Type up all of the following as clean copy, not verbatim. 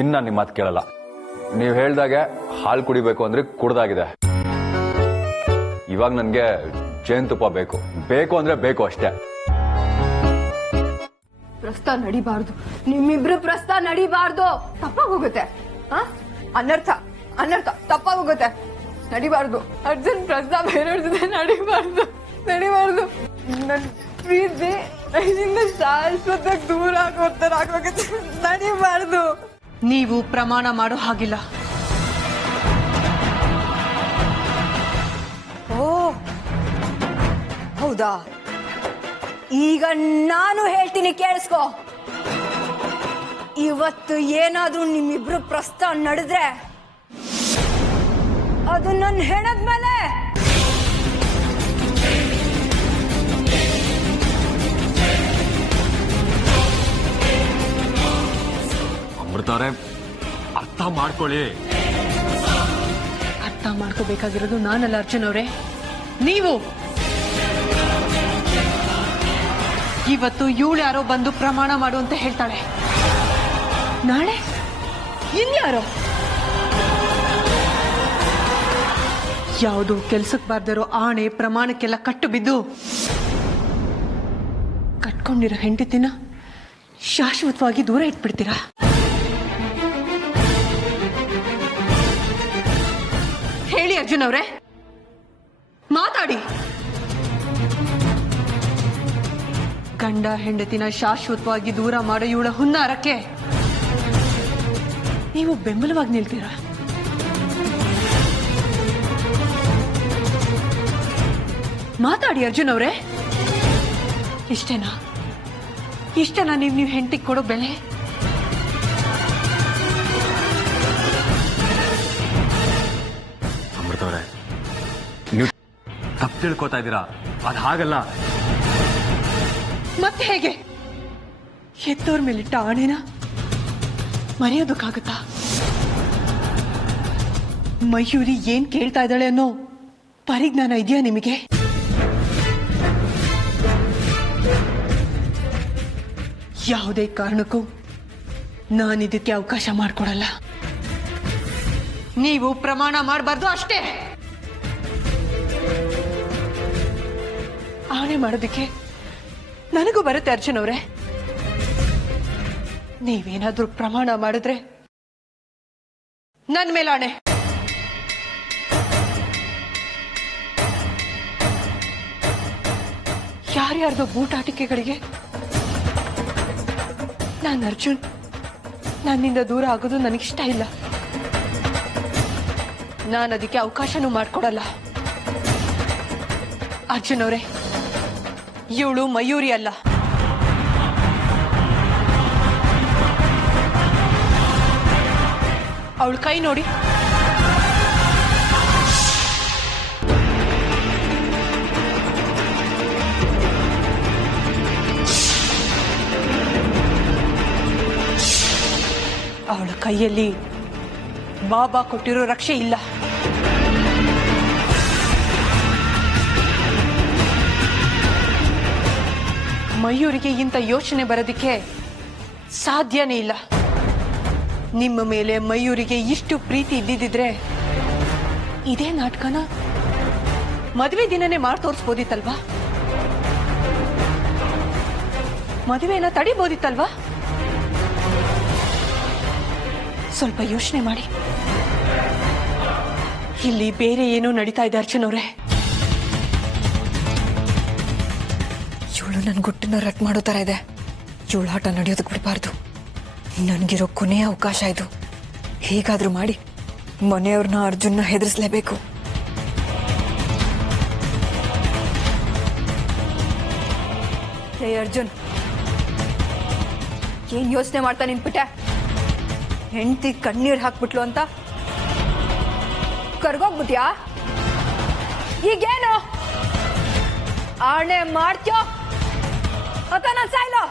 ಇನ್ನು ನಿಮ್ಮ ಮಾತು ಕೇಳಲ್ಲ. ನೀವು ಹೇಳ್ದಾಗೆ ಹಾಲು ಕುಡಿಬೇಕು ಅಂದ್ರೆ ಕುಡ್ದಾಗಿದೆ. ಇವಾಗ ನನಗೆ ಜೇನುತುಪ್ಪ ಬೇಕು. ಬೇಕು ಅಂದ್ರೆ ಬೇಕು ಅಷ್ಟೇ. ಪ್ರಸ್ತಾವ ನಡಿಬಾರ್ದು. ನಿಮ್ಮಿಬ್ರು ಪ್ರಸ್ತಾವ ನಡಿಬಾರ್ದು. ತಪ್ಪಾಗೋಗುತ್ತೆ. ಅನರ್ಥ ಅನರ್ಥ ತಪ್ಪಾಗೋಗುತ್ತೆ. ನಡಿಬಾರ್ದು. ಅರ್ಜುನ್ ಪ್ರಸ್ತಾವ ಬೇರೆಯವ್ರ ಜೊತೆ ನಡಿಬಾರ್ದು. ನಡಿಬಾರ್ದು. ನನ್ನ ಪ್ರೀತಿ ನನ್ನಿಂದ ಶಾಶ್ವತವಾಗಿ ದೂರ ಆಗೋಗುತ್ತೆ. ನಡಿಬಾರ್ದು. ನೀವು ಪ್ರಮಾಣ ಮಾಡೋ ಹಾಗಿಲ್ಲ. ಓ ಹೌದಾ? ಈಗ ನಾನು ಹೇಳ್ತೀನಿ, ಕೇಳಿಸ್ಕೊ. ಇವತ್ತು ಏನಾದ್ರೂ ನಿಮ್ಮಿಬ್ರು ಪ್ರಸ್ತಾವ ನಡೆದ್ರೆ ಅದು ನನ್ನ ಹೆಣದ ಮೇಲೆ. ಅಮೃತವ್ರೆ, ಅರ್ಥ ಮಾಡ್ಕೊಳ್ಳಿ. ಅರ್ಥ ಮಾಡ್ಕೋಬೇಕಾಗಿರೋದು ನಾನಲ್ಲ ಅರ್ಜುನ್ ಅವರೇ, ನೀವು. ಇವತ್ತು ಇವಳು ಯಾರೋ ಬಂದು ಪ್ರಮಾಣ ಮಾಡು ಅಂತ ಹೇಳ್ತಾಳೆ. ನಾಳೆ ಇನ್ಯಾರೋ ಯಾವುದು ಕೆಲ್ಸಕ್ಕೆ ಬಾರ್ದಿರೋ ಆಣೆ ಪ್ರಮಾಣಕ್ಕೆಲ್ಲ ಕಟ್ಟು ಬಿದ್ದು ಕಟ್ಕೊಂಡಿರೋ ಹೆಂಡತಿನ ಶಾಶ್ವತವಾಗಿ ದೂರ ಇಟ್ಬಿಡ್ತೀರಾ? ಹೇಳಿ ಅರ್ಜುನ್ ಅವರೇ, ಮಾತಾಡಿ. ಗಂಡ ಹೆಂಡತಿನ ಶಾಶ್ವತವಾಗಿ ದೂರ ಮಾಡೋ ಇವಳ ಹುನ್ನಾರಕ್ಕೆ ನೀವು ಬೆಂಬಲವಾಗಿ ನಿಲ್ತೀರಾ? ಮಾತಾಡಿ ಅರ್ಜುನ್ ಅವರೇ. ಇಷ್ಟೇನಾ ನೀವು ಹೆಂಡತಿಗೆ ಕೊಡೋ ಬೆಲೆ? ಅಮೃತವ್ರೆ, ನೀವು ತಪ್ಪು ತಿಳ್ಕೊತಾ ಇದ್ದೀರಾ. ಅದು ಹಾಗಲ್ಲ. ಮತ್ತೆ ಹೇಗೆ? ಹೆತ್ತೋರ್ ಮೇಲಿಟ್ಟ ಆಣೆನ ಮರೆಯೋದಕ್ಕಾಗತ್ತಾ? ಮಯೂರಿ ಏನ್ ಕೇಳ್ತಾ ಇದ್ದಾಳೆ ಅನ್ನೋ ಪರಿಜ್ಞಾನ ಇದೆಯಾ ನಿಮಗೆ? ಯಾವುದೇ ಕಾರಣಕ್ಕೂ ನಾನಿದಕ್ಕೆ ಅವಕಾಶ ಮಾಡಿಕೊಡಲ್ಲ. ನೀವು ಪ್ರಮಾಣ ಮಾಡಬಾರ್ದು ಅಷ್ಟೇ. ಆಣೆ ಮಾಡೋದಕ್ಕೆ ನನಗೂ ಬರುತ್ತೆ ಅರ್ಜುನ್ ಅವರೇ. ನೀವೇನಾದ್ರೂ ಪ್ರಮಾಣ ಮಾಡಿದ್ರೆ ನನ್ನ ಮೇಲೆ ಆಣೆ. ಯಾರ್ಯಾರ್ದೋ ಬೂಟಾಟಿಕೆಗಳಿಗೆ ನಾನು ಅರ್ಜುನ್ ನನ್ನಿಂದ ದೂರ ಆಗೋದು ನನಗಿಷ್ಟ ಇಲ್ಲ. ನಾನು ಅದಕ್ಕೆ ಅವಕಾಶನೂ ಮಾಡ್ಕೊಡಲ್ಲ. ಅರ್ಜುನ್ ಅವರೇ, ಇವಳು ಮಯೂರಿ ಅಲ್ಲ. ಅವಳ ಕೈ ನೋಡಿ. ಅವಳ ಕೈಯಲ್ಲಿ ಬಾಬಾ ಕೊಟ್ಟಿರೋ ರಕ್ಷೆ ಇಲ್ಲ. ಮಯೂರಿಗೆ ಇಂಥ ಯೋಚನೆ ಬರೋದಕ್ಕೆ ಸಾಧ್ಯನೇ ಇಲ್ಲ. ನಿಮ್ಮ ಮೇಲೆ ಮಯೂರಿಗೆ ಇಷ್ಟು ಪ್ರೀತಿ ಇದ್ದಿದ್ರೆ ಇದೇ ನಾಟಕನ ಮದುವೆ ದಿನನೇ ಮಾಡಿ ತೋರಿಸ್ಬೋದಿತ್ತಲ್ವಾ? ಮದುವೆನ ತಡಿಬೋದಿತ್ತಲ್ವಾ? ಸ್ವಲ್ಪ ಯೋಚನೆ ಮಾಡಿ. ಇಲ್ಲಿ ಬೇರೆ ಏನೋ ನಡೀತಾ ಇದೆ ಅರ್ಚನ್ ಅವರೇ. ಇವಳು ನನ್ನ ಗುಟ್ಟನ್ನ ರಟ್ ಮಾಡೋ ತರ ಇದೆ. ಇವಳು ಆಟ ನಡೆಯೋದಕ್ಕೆ ಬಿಡಬಾರ್ದು. ನನಗಿರೋ ಕೊನೆಯ ಅವಕಾಶ ಇದು. ಹೇಗಾದ್ರೂ ಮಾಡಿ ಮನೆಯವ್ರನ್ನ ಅರ್ಜುನ್ನ ಹೆದರಿಸಲೇಬೇಕು. ಹೇ ಅರ್ಜುನ್, ಏನ್ ಯೋಚನೆ ಮಾಡ್ತಾ ನಿಂತ್ಬಿಟ್ಟೆ? ಹೆಂಡತಿ ಕಣ್ಣೀರ್ ಹಾಕ್ಬಿಟ್ಲು ಅಂತ ಕರ್ಗೋಗ್ಬಿಟ್ಯಾ? ಈಗೇನು ಆಣೆ ಮಾಡ್ತ್ಯೋ ಅಥವಾ ನಾನು ಸಾಯ್ಲೋ?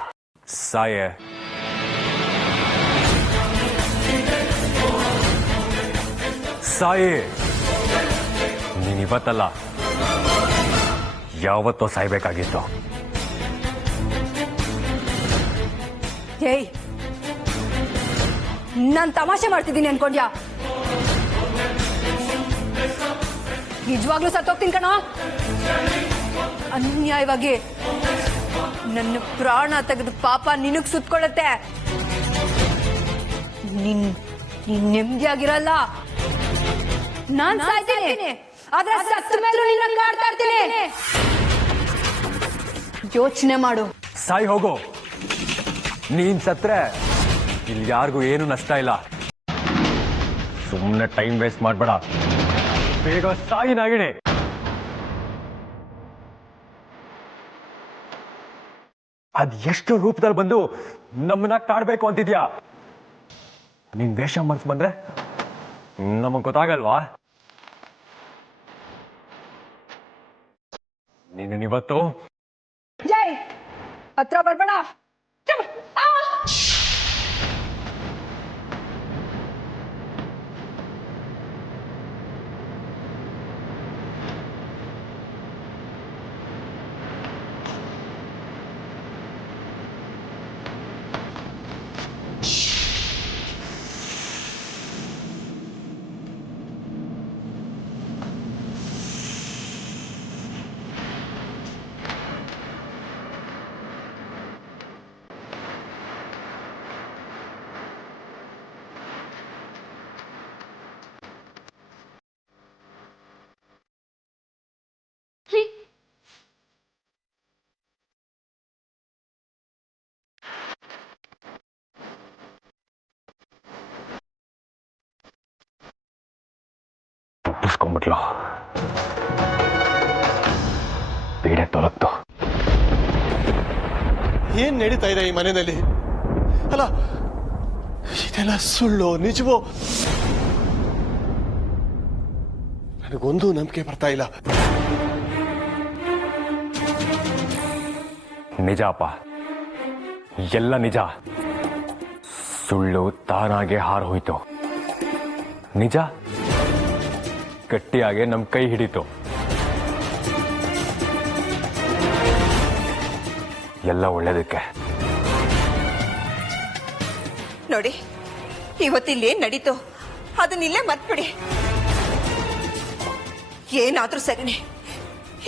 ಸಾಯೆ. ಸಾಯಿ. ನೀನಿವತ್ತಲ್ಲ ಯಾವತ್ತೋ ಸಾಯ್ಬೇಕಾಗಿತ್ತು. ಏಯ್, ನಾನ್ ತಮಾಷೆ ಮಾಡ್ತಿದ್ದೀನಿ ಅನ್ಕೊಂಡ್ಯಾ? ನಿಜವಾಗ್ಲೂ ಸತ್ತೋಗ್ತೀನಿ ಕಣೋ. ಅನ್ಯಾಯವಾಗಿ ನನ್ನ ಪ್ರಾಣ ತೆಗೆದು ಪಾಪ ನಿನಗ್ ಸುತ್ಕೊಳ್ಳುತ್ತೆ. ನೀನ್ ನೆಮ್ಮದಿಯಾಗಿರಲ್ಲ. ನಾನ್ ಸಾಯ್ತೀನಿ, ಆದ್ರೆ ಸತ್ತ ಮೇಲೂ ನಿನ್ನ ಕಾಡ್ತಾ ಇರ್ತೀನಿ. ಯೋಚನೆ ಮಾಡು. ಸಾಯಿ ಹೋಗು. ನೀನ್ ಸತ್ರೆ ಇಲ್ಲಿ ಯಾರಿಗೂ ಏನು ನಷ್ಟ ಇಲ್ಲ. ಸುಮ್ಮನೆ ಟೈಮ್ ವೇಸ್ಟ್ ಮಾಡ್ಬೇಡ. ಬೇಗ ಸಾಯಿ ನಾಗಿಣಿ. ಅದ್ ಎಷ್ಟು ರೂಪದಲ್ಲಿ ಬಂದು ನಮ್ಮನ್ನ ಕಾಡ್ಬೇಕು ಅಂತಿದ್ಯಾ? ನಿನ್ ವೇಷ ಮನ್ಸ್ ಬಂದ್ರೆ ನಮಗ್ ಗೊತ್ತಾಗಲ್ವಾ? ನೀನಿವತ್ತು ಜೈ ಹತ್ರ ಬರ್ಬೇಡ. ತಪ್ಪಿಸ್ಕೊಂಡ್ಬಿಟ್ಲು. ಪೀಡೆ ತೊಲಗ್ತು. ಏನ್ ನಡೀತಾ ಇದೆ ಈ ಮನೆಯಲ್ಲಿ? ಅಲ್ಲ, ಇದೆಲ್ಲ ಸುಳ್ಳು ನಿಜವೋ? ನನಗೊಂದು ನಂಬಿಕೆ ಬರ್ತಾ ಇಲ್ಲ. ನಿಜ ಅಪ್ಪ, ಎಲ್ಲ ನಿಜ. ಸುಳ್ಳು ತಾನಾಗೆ ಹಾರು ಹೋಯ್ತು. ನಿಜ ಗಟ್ಟಿಯಾಗೆ ನಮ್ ಕೈ ಹಿಡಿತು. ಎಲ್ಲ ಒಳ್ಳೇದಕ್ಕೆ. ನೋಡಿ, ಇವತ್ತಿಲ್ಲೇನ್ ನಡೀತು ಅದನ್ನಿಲ್ಲೇ ಮರ್ತ್ಬಿಡಿ. ಏನಾದ್ರೂ ಸರಿನೇ,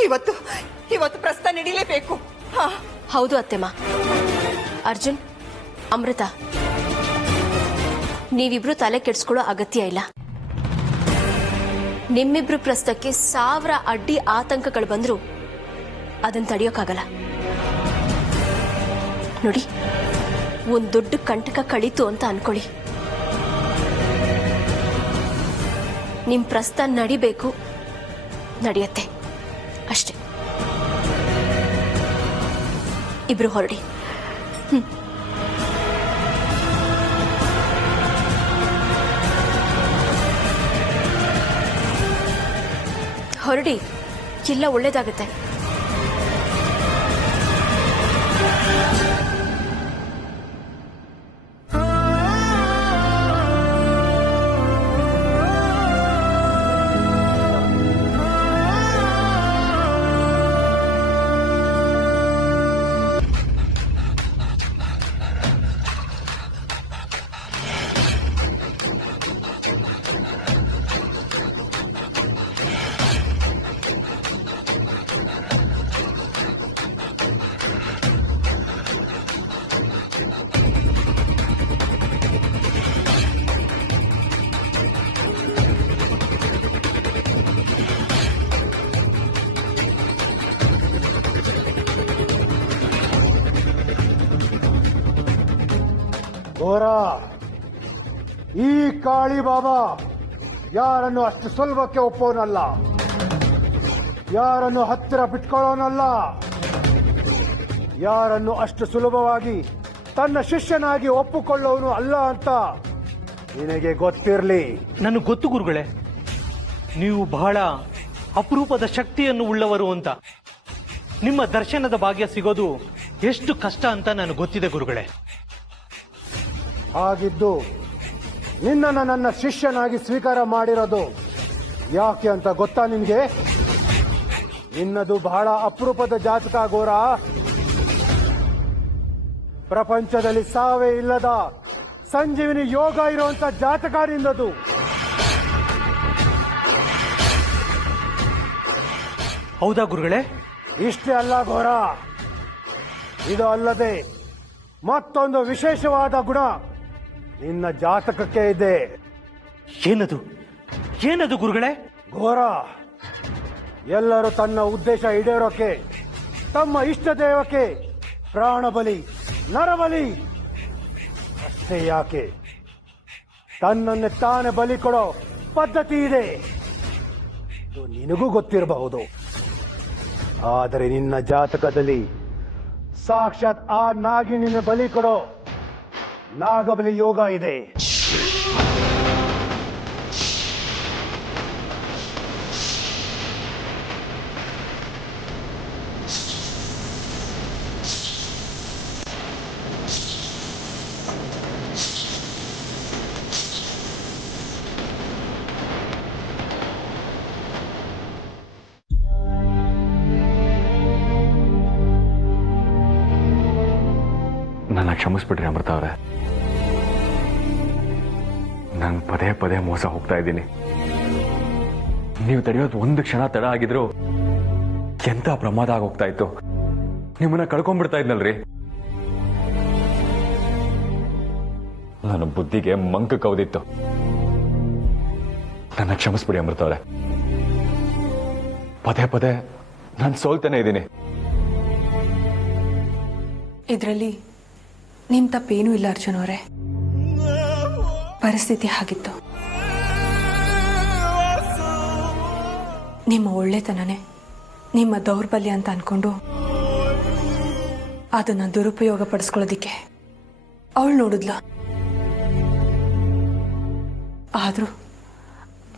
ಇವತ್ತು ಪ್ರಸ್ತಾನ ನಡೀಲೇಬೇಕು. ಹೌದು ಅತ್ತೆಮ್ಮ. ಅರ್ಜುನ್, ಅಮೃತ, ನೀವಿಬ್ರು ತಲೆ ಕೆಡ್ಸ್ಕೊಳ್ಳೋ ಅಗತ್ಯ ಇಲ್ಲ. ನಿಮ್ಮಿಬ್ರು ಪ್ರಸ್ತಕ್ಕೆ 1000 ಅಡ್ಡಿ ಆತಂಕಗಳು ಬಂದ್ರು ಅದನ್ನ ತಡೆಯೋಕ್ಕಾಗಲ್ಲ. ನೋಡಿ, ಒಂದ್ ದೊಡ್ಡ ಕಂಟಕ ಕಳೀತು ಅಂತ ಅನ್ಕೊಳ್ಳಿ. ನಿಮ್ ಪ್ರಸ್ತಾನ ನಡಿಬೇಕು, ನಡೆಯತ್ತೆ ಅಷ್ಟೇ. ಇಬ್ರು ಹೊರಡಿ. ಹೊರಡಿ, ಎಲ್ಲ ಒಳ್ಳೇದಾಗತ್ತೆ. ಘೋರ, ಈ ಕಾಳಿ ಬಾಬಾ ಯಾರನ್ನು ಅಷ್ಟು ಸುಲಭಕ್ಕೆ ಒಪ್ಪೋನಲ್ಲ, ಯಾರನ್ನು ಹತ್ತಿರ ಬಿಟ್ಕೊಳ್ಳೋನಲ್ಲ, ಯಾರನ್ನು ಅಷ್ಟು ಸುಲಭವಾಗಿ ತನ್ನ ಶಿಷ್ಯನಾಗಿ ಒಪ್ಪಿಕೊಳ್ಳೋನು ಅಲ್ಲ ಅಂತ ನಿನಗೆ ಗೊತ್ತಿರಲಿ. ನನಗೆ ಗೊತ್ತು ಗುರುಗಳೇ, ನೀವು ಬಹಳ ಅಪರೂಪದ ಶಕ್ತಿಯನ್ನು ಉಳ್ಳವರು ಅಂತ. ನಿಮ್ಮ ದರ್ಶನದ ಭಾಗ್ಯ ಸಿಗೋದು ಎಷ್ಟು ಕಷ್ಟ ಅಂತ ನನಗೆ ಗೊತ್ತಿದೆ ಗುರುಗಳೇ. ಹಾಗಿದ್ದು ನಿನ್ನನ್ನು ನನ್ನ ಶಿಷ್ಯನಾಗಿ ಸ್ವೀಕಾರ ಮಾಡಿರೋದು ಯಾಕೆ ಅಂತ ಗೊತ್ತಾ ನಿನ್ಗೆ? ನಿನ್ನದು ಬಹಳ ಅಪರೂಪದ ಜಾತಕ ಘೋರ. ಪ್ರಪಂಚದಲ್ಲಿ ಸಾವೇ ಇಲ್ಲದ ಸಂಜೀವಿನಿ ಯೋಗ ಇರುವಂತ ಜಾತಕ ನಿಂದದು. ಹೌದಾ ಗುರುಗಳೇ? ಇಷ್ಟೇ ಅಲ್ಲ ಘೋರ, ಇದು ಅಲ್ಲದೆ ಮತ್ತೊಂದು ವಿಶೇಷವಾದ ಗುಣ ನಿನ್ನ ಜಾತಕಕ್ಕೆ ಇದೆ. ಏನದು ಏನದು ಗುರುಗಳೇ? ಘೋರ, ಎಲ್ಲರೂ ತನ್ನ ಉದ್ದೇಶ ಈಡೇರೋಕೆ, ತಮ್ಮ ಇಷ್ಟ ದೇವಕ್ಕೆ ಪ್ರಾಣ ಬಲಿ, ನರಬಲಿ ಅಷ್ಟೇ ಯಾಕೆ ತನ್ನನ್ನೇ ತಾನೇ ಬಲಿ ಕೊಡೋ ಪದ್ಧತಿ ಇದೆ. ಇದು ನಿನಗೂ ಗೊತ್ತಿರಬಹುದು. ಆದರೆ ನಿನ್ನ ಜಾತಕದಲ್ಲಿ ಸಾಕ್ಷಾತ್ ಆ ನಾಗಿಣಿನ ಬಲಿ ಕೊಡೋ ನಾಗಬಲಿ ಯೋಗ ಇದೆ. ನನ್ನ ಕ್ಷಮಿಸ್ಬಿಟ್ರಿ ಅಮೃತ ಅವರೇ. ನಾನು ಪದೇ ಪದೇ ಮೋಸ ಹೋಗ್ತಾ ಇದ್ದೀನಿ. ನೀವು ತಡೆಯೋದು ಒಂದು ಕ್ಷಣ ತಡ ಆಗಿದ್ರು ಎಂತ ಪ್ರಮಾದ ಆಗೋಗ್ತಾ ಇತ್ತು. ನಿಮ್ಮನ್ನ ಕಳ್ಕೊಂಡ್ಬಿಡ್ತಾ ಇದ್ನಲ್ರಿ. ನನ್ನ ಬುದ್ಧಿಗೆ ಮಂಕ ಕೌದಿತ್ತು. ನನ್ನ ಕ್ಷಮಿಸ್ಬಿಡಿ ಅಮೃತ ಅವರೇ. ಪದೇ ಪದೇ ನಾನು ಸೋಲ್ತಾನೆ ಇದ್ದೀನಿ. ಇದರಲ್ಲಿ ನಿಮ್ ತಪ್ಪೇನೂ ಇಲ್ಲ ಅರ್ಜುನ್ ಅವರೇ. ಪರಿಸ್ಥಿತಿ ಹಾಗಿತ್ತು. ನಿಮ್ಮ ಒಳ್ಳೆತನನೇ ನಿಮ್ಮ ದೌರ್ಬಲ್ಯ ಅಂತ ಅನ್ಕೊಂಡು ಅದನ್ನ ದುರುಪಯೋಗ ಪಡಿಸ್ಕೊಳ್ಳೋದಿಕ್ಕೆ ಅವಳು ನೋಡಿದ್ಲ. ಆದ್ರೂ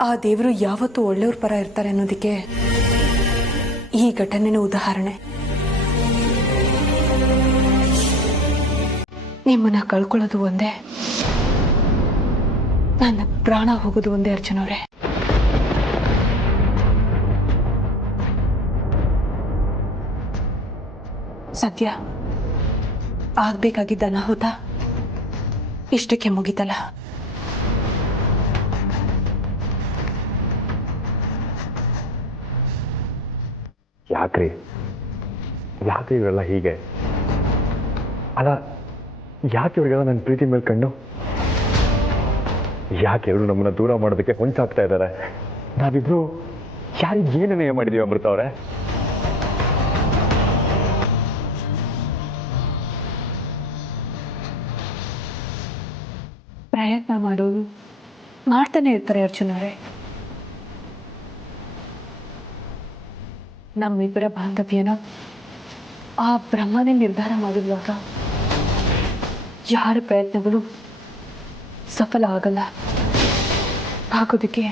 ಆ ದೇವರು ಯಾವತ್ತೂ ಒಳ್ಳೆಯವ್ರ ಪರ ಇರ್ತಾರೆ ಅನ್ನೋದಕ್ಕೆ ಈ ಘಟನೆನ ಉದಾಹರಣೆ. ನಿಮ್ಮನ್ನ ಕಳ್ಕೊಳ್ಳೋದು ಒಂದೇ, ನನ್ನ ಪ್ರಾಣ ಹೋಗೋದು ಒಂದೇ ಅರ್ಜುನ್ ಅವರೇ. ಸದ್ಯ ಆಗ್ಬೇಕಾಗಿದ್ದ ಅನಾಹುತ ಇಷ್ಟಕ್ಕೆ ಮುಗಿತಲ್ಲ. ಯಾಕ್ರಿ ಯಾಕೆ ಇವೆಲ್ಲ ಹೀಗೆ? ಅಲ್ಲ, ಯಾಕೆ ಇವ್ರಿಗೆಲ್ಲ ನನ್ನ ಪ್ರೀತಿ ಮೇಲೆ ಕಣ್ಣು? ಯಾಕೆ ಇವರು ನಮ್ಮನ್ನ ದೂರ ಮಾಡೋದಕ್ಕೆ ಹೊಂಚಾಗ್ತಾ ಇದ್ದಾರೆ? ನಾವಿಬ್ರು ಯಾರಿಗೆ ಏನೇನೇ ಮಾಡಿದೀವಿ ಅಮೃತ ಅವರೇ? ಪ್ರಯತ್ನ ಮಾಡೋರು ಮಾಡ್ತಾನೆ ಇರ್ತಾರೆ ಅರ್ಜುನ್ ಅವರೇ. ನಮ್ಮಿಬ್ಬರ ಬಾಂಧವ್ಯನ ಆ ಬ್ರಹ್ಮನೇ ನಿರ್ಧಾರ ಮಾಡಿರುವಾಗ ಯಾರ ಪ್ರಯತ್ನಗಳು ಸಫಲ ಆಗಲ್ಲ. ಆಗೋದಕ್ಕೆ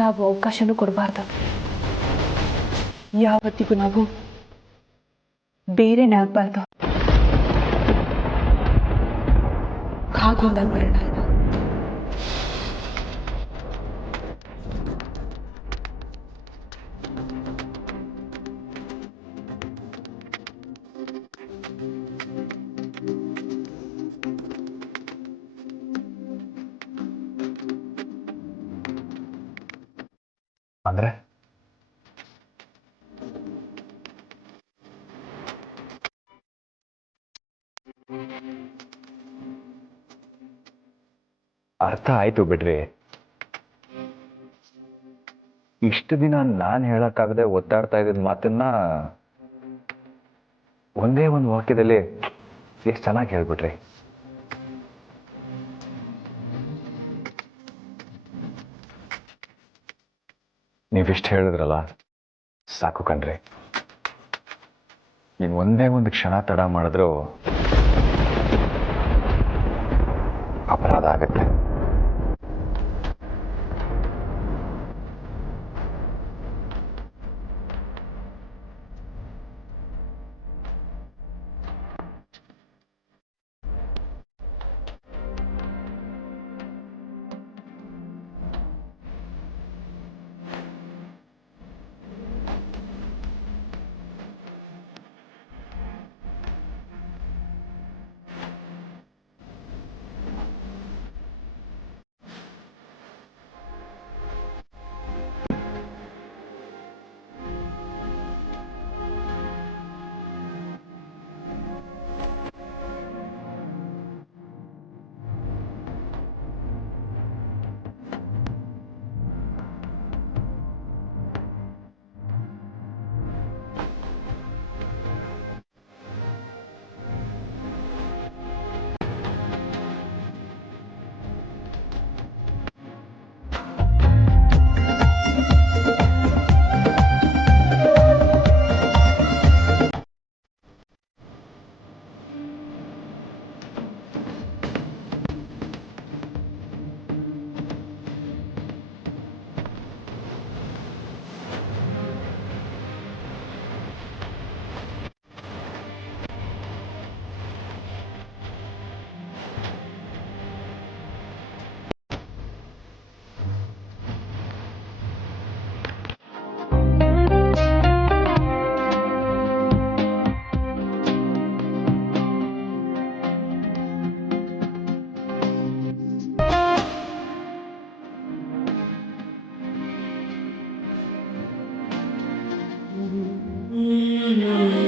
ನಾವು ಅವಕಾಶನೂ ಕೊಡಬಾರ್ದು. ಯಾವತ್ತಿಗೂ ನಾವು ಬೇರೆನೇ ಆಗ್ಬಾರ್ದು. ಹಾಗೊಂದಾಗ ಬರೋಣ. ಅಂದ್ರೆ ಅರ್ಥ ಆಯ್ತು ಬಿಡ್ರಿ. ಇಷ್ಟು ದಿನ ನಾನು ಹೇಳಕ್ಕಾಗದೆ ಒದ್ದಾಡ್ತಾ ಇದ್ದ ಮಾತನ್ನ ಒಂದೇ ಒಂದು ವಾಕ್ಯದಲ್ಲಿ ಎಷ್ಟು ಚೆನ್ನಾಗಿ ಹೇಳ್ಬಿಟ್ರಿ. ನೀವಿಷ್ಟು ಹೇಳಿದ್ರಲ್ಲ, ಸಾಕು ಕಣ್ರಿ. ನೀನು ಒಂದೇ ಒಂದು ಕ್ಷಣ ತಡ ಮಾಡಿದ್ರು ಅಪರಾಧ ಆಗತ್ತೆ. you.